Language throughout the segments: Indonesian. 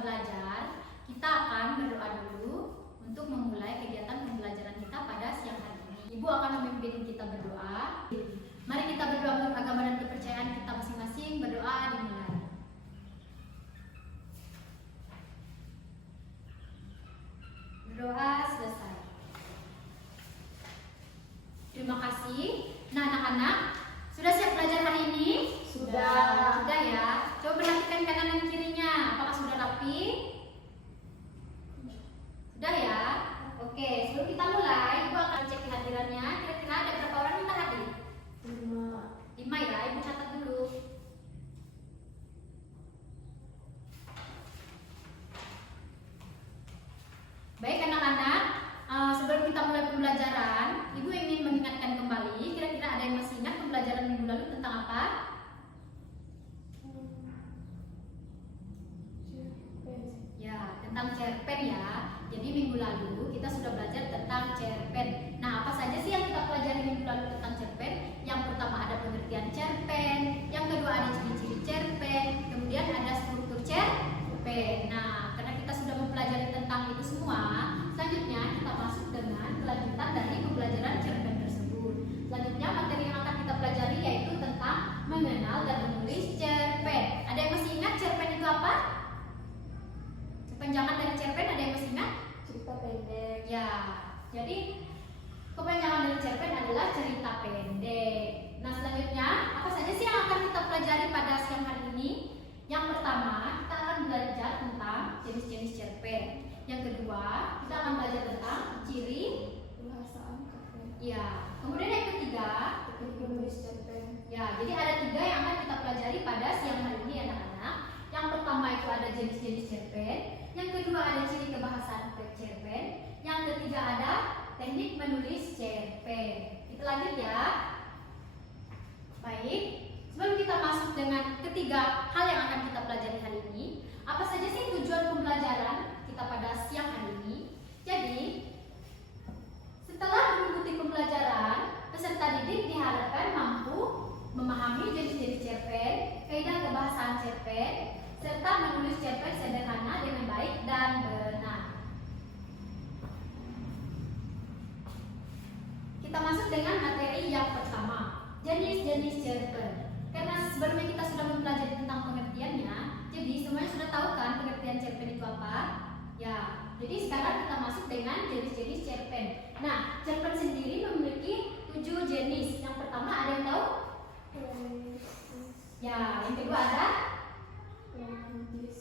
belajar, kita akan berdoa dulu untuk memulai kegiatan pembelajaran kita pada siang hari ini. Ibu akan memimpin kita berdoa. Mari kita berdoa menurut agama dan kepercayaan kita masing-masing. Berdoa dimulai. Berdoa selesai. Terima kasih. Nah, anak-anak, sudah siap belajar hari ini? Sudah. Sudah ya. Coba perhatikan kanan dan kirinya. Apakah sudah rapi? Sudah ya? Oke, sebelum kita mulai, Ibu akan cek kehadirannya. Kira-kira ada berapa orang yang hadir? 5 ya, Ibu catat dulu. Baik anak-anak, sebelum kita mulai pembelajaran, Ibu ingin mengingatkan kembali, kira-kira ada yang masih ingat pembelajaran minggu lalu tentang apa? Ya, tentang cerpen ya. Jadi minggu lalu kita sudah belajar tentang cerpen. Nah, apa saja sih yang kita pelajari minggu lalu tentang cerpen? Yang pertama ada pengertian cerpen, yang kedua ada ciri-ciri cerpen, kemudian ada struktur cerpen. Nah, karena kita sudah mempelajari tentang itu semua, selanjutnya kita masuk dengan kelanjutan dari pembelajaran cerpen tersebut. Selanjutnya materi yang akan kita pelajari yaitu tentang mengenal dan menulis cerpen. Ada yang masih ingat cerpen itu apa? Kepanjangan dari cerpen ada yang masih ingat? Cerita pendek. Ya, jadi kepanjangan dari cerpen adalah cerita pendek. Nah, selanjutnya apa saja sih yang akan kita pelajari pada siang hari ini? Yang pertama, kita akan belajar tentang jenis-jenis cerpen. Yang kedua, kita akan belajar tentang ciri Bahasaan cerpen. ya. Kemudian yang ketiga, Teknik menulis cerpen. ya, jadi ada 3 yang akan kita pelajari pada siang hari ini anak-anak. Yang pertama itu ada jenis-jenis cerpen, yang kedua ada ciri kebahasaan cerpen, yang ketiga ada teknik menulis cerpen. Kita lanjut ya. Baik, sebelum kita masuk dengan ketiga hal yang akan kita pelajari hari ini, apa saja sih tujuan pembelajaran kita pada siang hari ini? Jadi, setelah mengikuti pembelajaran, peserta didik diharapkan mampu memahami jenis-jenis cerpen, kaidah kebahasaan cerpen, serta menulis cerpen sederhana dengan baik dan benar. Kita masuk dengan materi yang pertama, jenis-jenis cerpen. Karena sebelumnya kita sudah mempelajari tentang pengertiannya, jadi semuanya sudah tahu kan pengertian cerpen itu apa? Ya, jadi sekarang kita masuk dengan jenis-jenis cerpen. Nah, cerpen sendiri memiliki 7 jenis. Yang pertama ada yang tahu? Ya, yang kedua ada?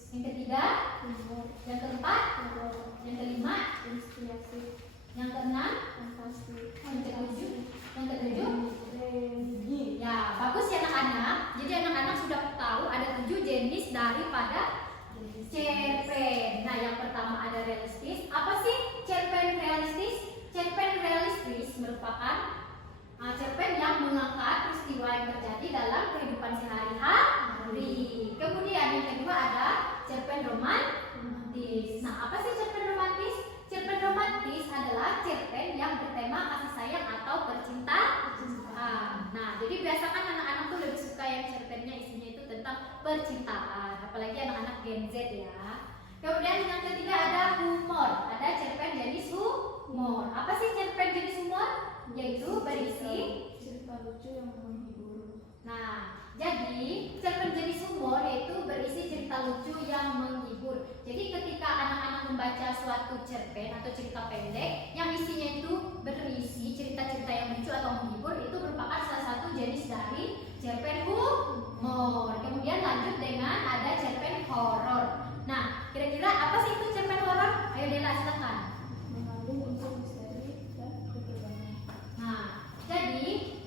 Yang ketiga? Yang keempat? Yang kelima? Inspirasi. Yang keenam? Fantasi. Yang ketujuh? Yang ketujuh? Religi. Ya, bagus ya anak-anak. Jadi anak-anak sudah tahu ada 7 jenis daripada cerpen. Nah, yang pertama ada realistis. Apa sih cerpen realistis? Cerpen realistis merupakan cerpen yang mengangkat peristiwa yang terjadi dalam kehidupan sehari-hari. Kemudian yang kedua ada cerpen romantis. Nah, apa sih cerpen romantis? Cerpen romantis adalah cerpen yang bertema kasih sayang atau percintaan. Nah, jadi biasakan anak-anak tuh lebih suka yang cerpennya isinya itu tentang percintaan, apalagi anak-anak Gen Z ya. Kemudian yang ketiga ada humor. Ada cerpen jenis humor. Apa sih cerpen jenis humor? Yaitu berisi cerita lucu yang menghibur. Nah, jadi cerpen jenis humor yaitu berisi cerita lucu yang menghibur. Jadi ketika anak-anak membaca suatu cerpen atau cerita pendek yang isinya itu berisi cerita-cerita yang lucu atau menghibur, itu merupakan salah satu jenis dari cerpen humor. Kemudian lanjut dengan ada cerpen horor. Nah, kira-kira apa sih itu cerpen horor? Ayo Dela, silakan. Mengandung unsur misteri dan ketegangan. Nah, jadi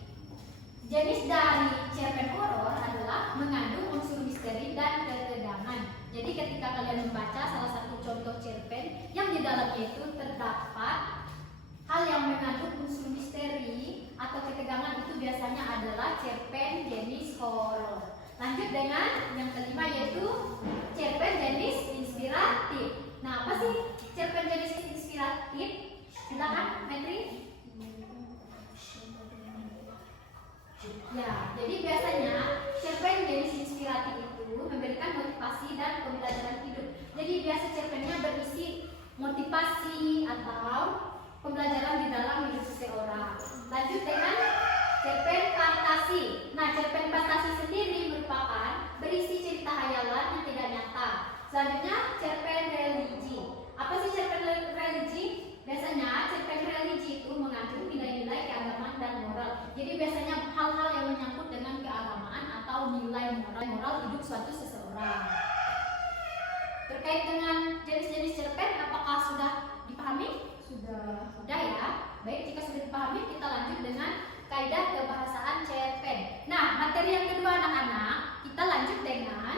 jenis dari cerpen horor adalah mengandung unsur misteri dan ketegangan. Jadi ketika kalian membaca salah satu contoh cerpen yang di dalamnya itu terdapat hal yang mengandung unsur misteri atau ketegangan, itu biasanya adalah cerpen jenis horor. Lanjut dengan yang kelima yaitu cerpen jenis inspiratif. Nah, apa sih cerpen jenis inspiratif? Silakan, Metri. Ya, jadi biasanya cerpen jenis inspiratif itu memberikan motivasi dan pembelajaran hidup. Jadi motivasi atau pembelajaran di dalam hidup seseorang. Lanjut dengan cerpen fantasi. Nah, cerpen fantasi sendiri merupakan berisi cerita hayalan yang tidak nyata. Selanjutnya cerpen religi. Apa sih cerpen religi? Biasanya cerpen religi itu mengandung nilai-nilai keagamaan dan moral. Jadi biasanya hal-hal yang menyangkut dengan keagamaan atau nilai moral hidup suatu seseorang. Terkait dengan jenis-jenis cerpen, apakah sudah dipahami? Sudah. Sudah ya. Baik, jika sudah dipahami, kita lanjut dengan kaidah kebahasaan cerpen. Nah, materi yang kedua anak-anak, kita lanjut dengan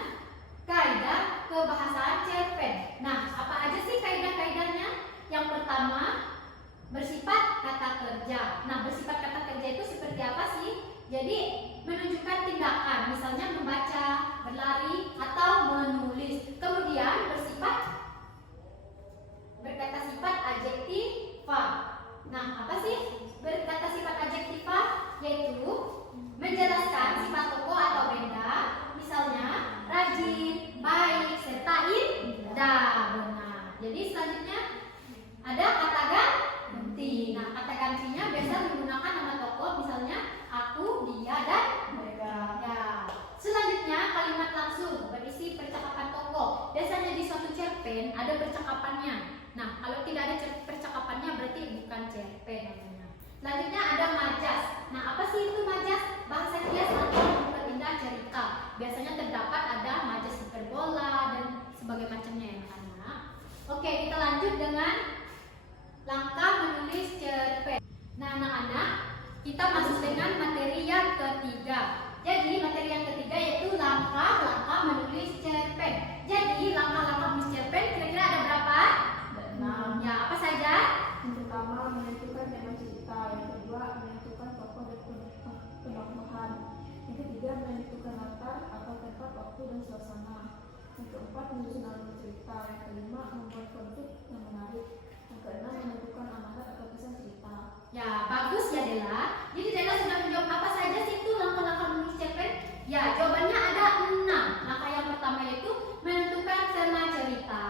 kaidah kebahasaan cerpen. Nah, apa aja sih kaidah-kaidahnya? Yang pertama, bersifat kata kerja. Nah, bersifat kata kerja itu seperti apa sih? Jadi, menunjukkan tindakan, misalnya membaca, berlari, atau menulis. Kemudian berkata sifat adjektiva. Nah, apa sih berkata sifat adjektiva? Yaitu menjelaskan sifat tokoh atau benda, misalnya rajin, baik, serta indah. Benar. Jadi selanjutnya ada kata ganti. Nah, kata gantinya biasa menggunakan nama tokoh, misalnya aku, dia, dan mereka. Ya. Selanjutnya kalimat langsung berisi percakapan tokoh. Biasanya di suatu cerpen ada percakapannya. Nah, kalau tidak ada percakapannya berarti bukan cerpen namanya. Selanjutnya ada majas. Nah, apa sih itu majas? Bahasa kias atau memperindah cerita. Biasanya terdapat ada majas hiperbola dan sebagainya macamnya ya anak-anak. Oke, kita lanjut dengan langkah menulis cerpen. Nah, anak-anak, kita masuk dengan materi yang ketiga. Jadi, materi yang ketiga yaitu langkah-langkah menulis cerpen. Jadi, langkah-langkah menulis cerpen kira-kira ada berapa? 6. Ya, apa saja? Yang pertama, menentukan tema cerita. Yang kedua, menentukan tokoh dan penokohan. Yang ketiga, menentukan latar atau tempat, waktu, dan suasana. Yang keempat, menyusun alur cerita. Yang kelima, membuat konflik yang menarik. Yang keenam, menentukan amanat atau pesan cerita. Ya, bagus ya Dela. Jadi Dela sudah menjawab apa saja sih itu langkah-langkah menulis cerpen? Ya, jawabannya ada 6. Langkah yang pertama yaitu menentukan tema cerita.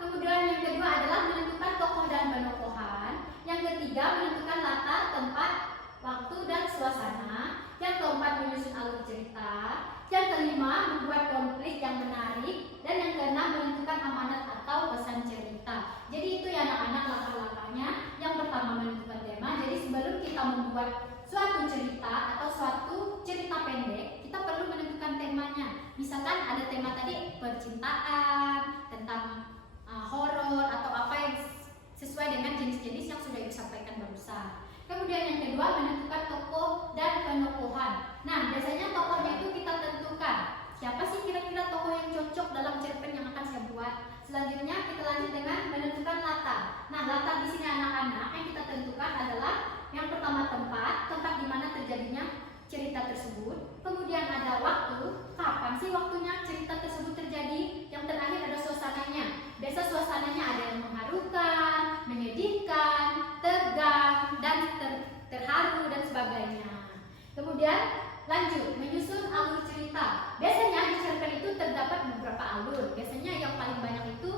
Kemudian yang kedua adalah menentukan tokoh dan penokohan. Yang ketiga menentukan latar, tempat, waktu, dan suasana. Yang keempat menyusun alur cerita. Yang kelima membuat konflik yang menarik. Dan yang keenam menentukan amanat atau pesan cerita. Jadi itu ya anak-anak langkah-langkahnya. Yang pertama menentukan tema. Jadi sebelum kita membuat suatu cerita atau suatu cerita pendek, kita perlu menentukan temanya. Misalkan ada tema tadi percintaan, tentang horor atau apa yang sesuai dengan jenis-jenis yang sudah disampaikan barusan. Kemudian yang kedua menentukan tokoh dan penokohan. Nah, biasanya tokohnya itu kita tentukan. Siapa sih kira-kira tokoh yang cocok dalam cerpen yang akan saya buat? Selanjutnya kita lanjut dengan menentukan latar. Nah, latar di sini anak-anak yang kita tentukan adalah yang pertama tempat di mana terjadinya cerita tersebut. Kemudian ada waktu, kapan sih waktunya cerita tersebut terjadi. Yang terakhir ada suasananya. Biasa suasananya ada yang mengharukan, menyedihkan, tegang, dan terharu dan sebagainya. Kemudian lanjut menyusun alur cerita. Biasanya di cerpen itu terdapat beberapa alur. Biasanya yang paling banyak itu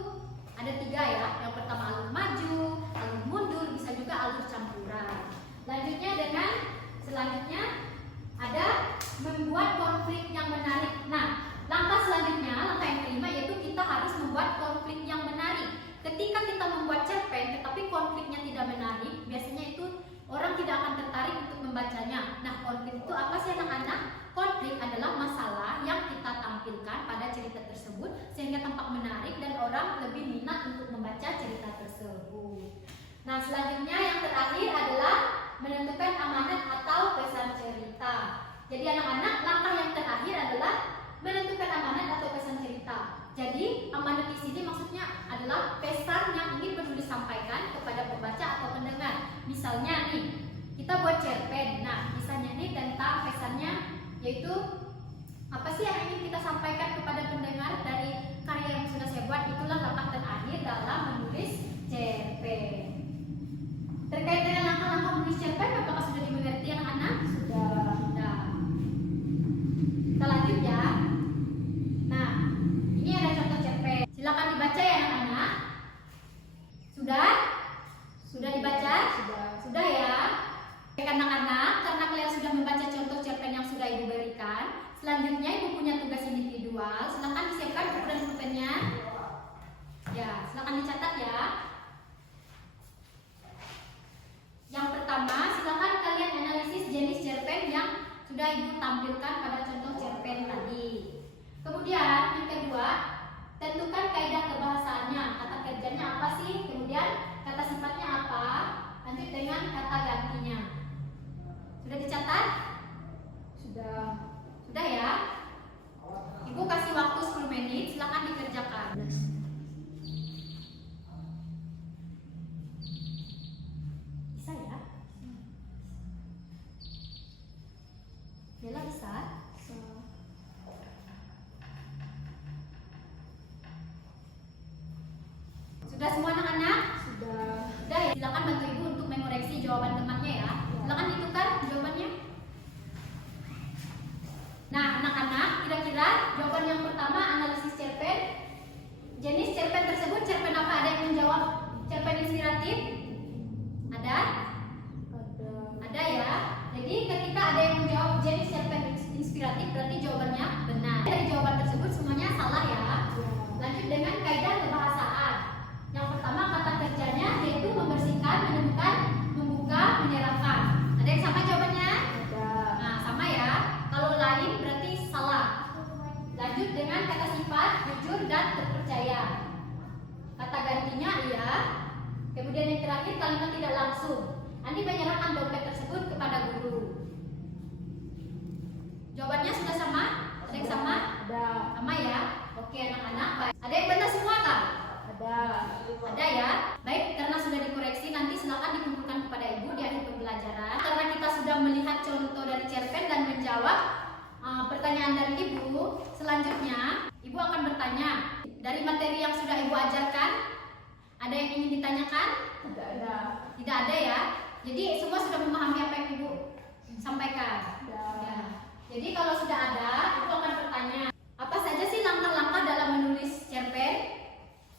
ada 3 ya. Yang pertama alur maju, alur mundur, bisa juga alur campuran. Selanjutnya ada membuat konflik yang menarik. Nah, langkah selanjutnya, langkah yang kelima yaitu kita harus membuat konflik yang menarik. Ketika kita membuat cerpen tetapi konfliknya tidak menarik, biasanya itu orang tidak akan tertarik untuk membacanya. Nah, konflik itu apa sih anak-anak? Konflik adalah masalah yang kita tampilkan pada cerita tersebut sehingga tampak menarik dan orang lebih minat untuk membaca cerita tersebut. Nah, selanjutnya yang terakhir adalah menentukan amanat atau pesan cerita. Jadi anak-anak, langkah yang terakhir adalah menentukan amanat atau pesan cerita. Jadi amanat di sini maksudnya adalah pesan yang ingin penulis sampaikan kepada pembaca atau pendengar. Misalnya nih, kita buat cerpen. Nah, misalnya nih tentang pesannya yaitu apa sih yang ingin kita sampaikan kepada pendengar dari karya yang sudah saya buat. Itulah langkah terakhir dalam menulis cerpen. Terkait dengan langkah-langkah menulis cerpen, apakah sudah dimengerti anak-anak? Sudah. Kita lanjut ya. Nah, ini ada contoh cerpen. Silakan dibaca ya anak-anak. Sudah. Baik anak-anak, karena kalian sudah membaca contoh cerpen yang sudah Ibu berikan, selanjutnya Ibu punya tugas individual. Silakan disiapkan buku dan pulpennya. Ya, silakan dicatat ya. Yang pertama, silakan kalian analisis jenis cerpen yang sudah Ibu tampilkan pada contoh cerpen tadi. Kemudian yang kedua, tentukan kaidah kebahasaannya. Kata kerjanya apa sih? Kemudian kata sifatnya apa? Lanjut dengan kata gantinya. Sudah dicatat? Sudah. Sudah ya? Ibu kasih waktu 10 menit, silakan dikerjakan. Bisa ya? Bella bisa? Sudah semua anak-anak? Sudah. Sudah ya? Silakan bantu Ibu untuk mengoreksi jawaban temannya ya. Silakan ditukar jawabannya. Nah, anak-anak, kira-kira jawaban yang pertama analisis cerpen. Jenis cerpen tersebut cerpen apa? Ada yang menjawab cerpen inspiratif? Ada? Ada. Ada ya. Jadi ketika ada yang menjawab jenis cerpen inspiratif, berarti jawabannya benar. Dari jawaban tersebut semuanya salah ya. Lanjut dengan kaidah kebahasaan. Yang pertama kata kerjanya yaitu membersihkan, menemukan, membuka, menyerahkan. Ada yang sama jawabannya? Ada. Nah, sama ya. Kalau lain berarti salah. Lanjut dengan kata sifat, jujur dan terpercaya. Kata gantinya iya. Kemudian yang terakhir kalimat tidak langsung. Andi menyerahkan dompet tersebut kepada guru. Jawabannya sudah sama? Ada yang sama? Ada. Sama ya. Oke anak-anak. Baik. Ada yang benar semua kan? Ada. Ada ya. Baik, karena sudah dikoreksi nanti silakan dikumpulkan kepada Ibu di akhir pembelajaran. Karena kita sudah melihat contoh dari cerpen dan menjawab pertanyaan dari Ibu, selanjutnya Ibu akan bertanya dari materi yang sudah Ibu ajarkan. Ada yang ingin ditanyakan? Tidak ada. Tidak ada ya. Jadi semua sudah memahami apa yang Ibu sampaikan. Ada. Ya. Jadi kalau sudah ada, Ibu akan bertanya, apa saja sih langkah-langkah dalam menulis cerpen?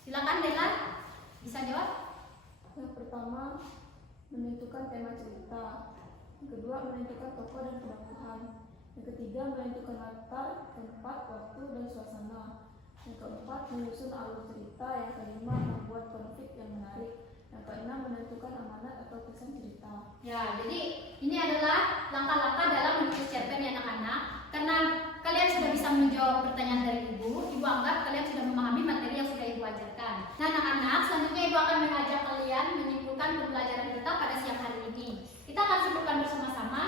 Silakan Dela, bisa jawab? Yang pertama, menentukan tema cerita. Yang kedua, menentukan tokoh dan penangguhan. Yang ketiga, menentukan latar, tempat, waktu, dan suasana. Yang keempat, menyusun alur cerita. Yang kelima, membuat konflik yang menarik. Yang keenam, menentukan amanat atau pesan cerita. Ya, jadi ini adalah langkah-langkah dalam menulis cerpen ya anak-anak. Karena kalian sudah bisa menjawab pertanyaan dari Ibu, Ibu anggap kalian sudah memahami materi yang sudah Ibu ajarkan. Nah anak-anak, selanjutnya Ibu akan mengajak kalian menyimpulkan pembelajaran kita pada siang hari ini. Kita akan simpulkan bersama-sama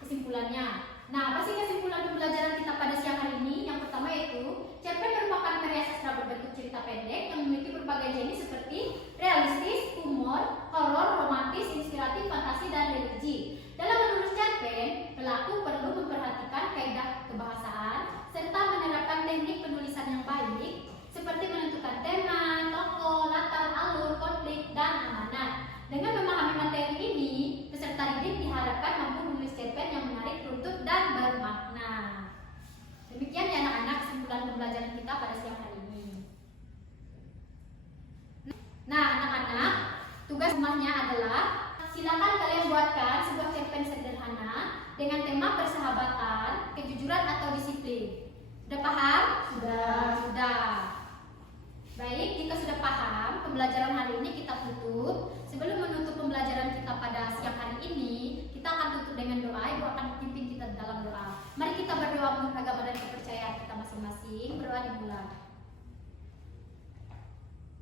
kesimpulannya. Nah, apa sih kesimpulan pembelajaran kita pada siang hari ini? Yang pertama yaitu, cerpen merupakan karya sastra berbentuk cerita pendek yang memiliki berbagai jenis seperti realistis, humor, horor, romantis, inspiratif, fantasi, dan religi. Dalam menulis cerpen, pelaku perlu memperhatikan kaidah kebahasaan serta menerapkan teknik penulisan yang baik seperti menentukan tema, tokoh, latar, alur, konflik, dan amanat. Dengan memahami materi ini, peserta didik diharapkan mampu menulis cerpen yang menarik, runtut, dan bermakna. Demikian ya anak-anak kesimpulan pembelajaran kita pada siang hari ini. Nah anak-anak, tugas rumahnya adalah silakan kalian buatkan sebuah cerpen sederhana dengan tema persahabatan, kejujuran atau disiplin. Sudah paham? Sudah. Baik, jika sudah paham, pembelajaran hari ini kita tutup. Sebelum menutup pembelajaran kita pada siang hari ini, kita akan tutup dengan doa. Ibu akan pimpin kita dalam doa. Mari kita berdoa menurut agama dan kepercayaan kita masing-masing. Berdoa dimulai.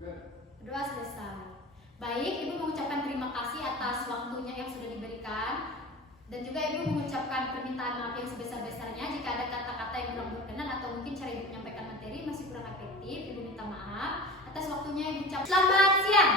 Berdoa selesai. Baik, Ibu mengucapkan terima kasih atas waktunya yang sudah diberikan. Dan juga Ibu mengucapkan permintaan maaf yang sebesar-besarnya jika ada kata-kata yang kurang berkenan atau mungkin cara Ibu menyampaikan materi masih kurang efektif. Ibu minta maaf atas waktunya Ibu ucap. Selamat siang.